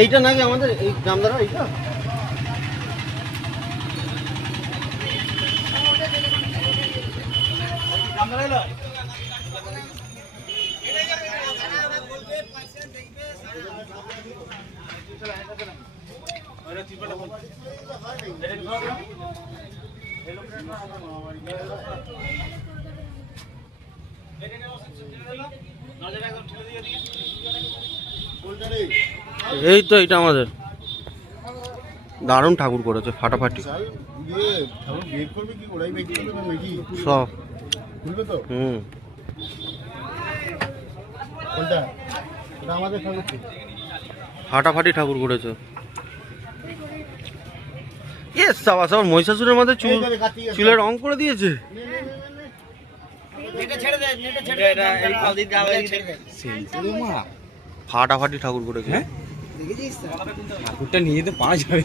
এইটা নাকি আমাদের এই জামদারা এইটা এই তো এটা আমাদের দারুণ ঠাকুর করেছে ফাটাফাটি সব ফাটাফাটি ঠাকুর করেছে। মহিষাসুরের মধ্যে চুলের রং করে দিয়েছে। ফাটাফাটি ঠাকুর করেছে। ঠাকুরটা নিয়ে যেতে পারা যাবে।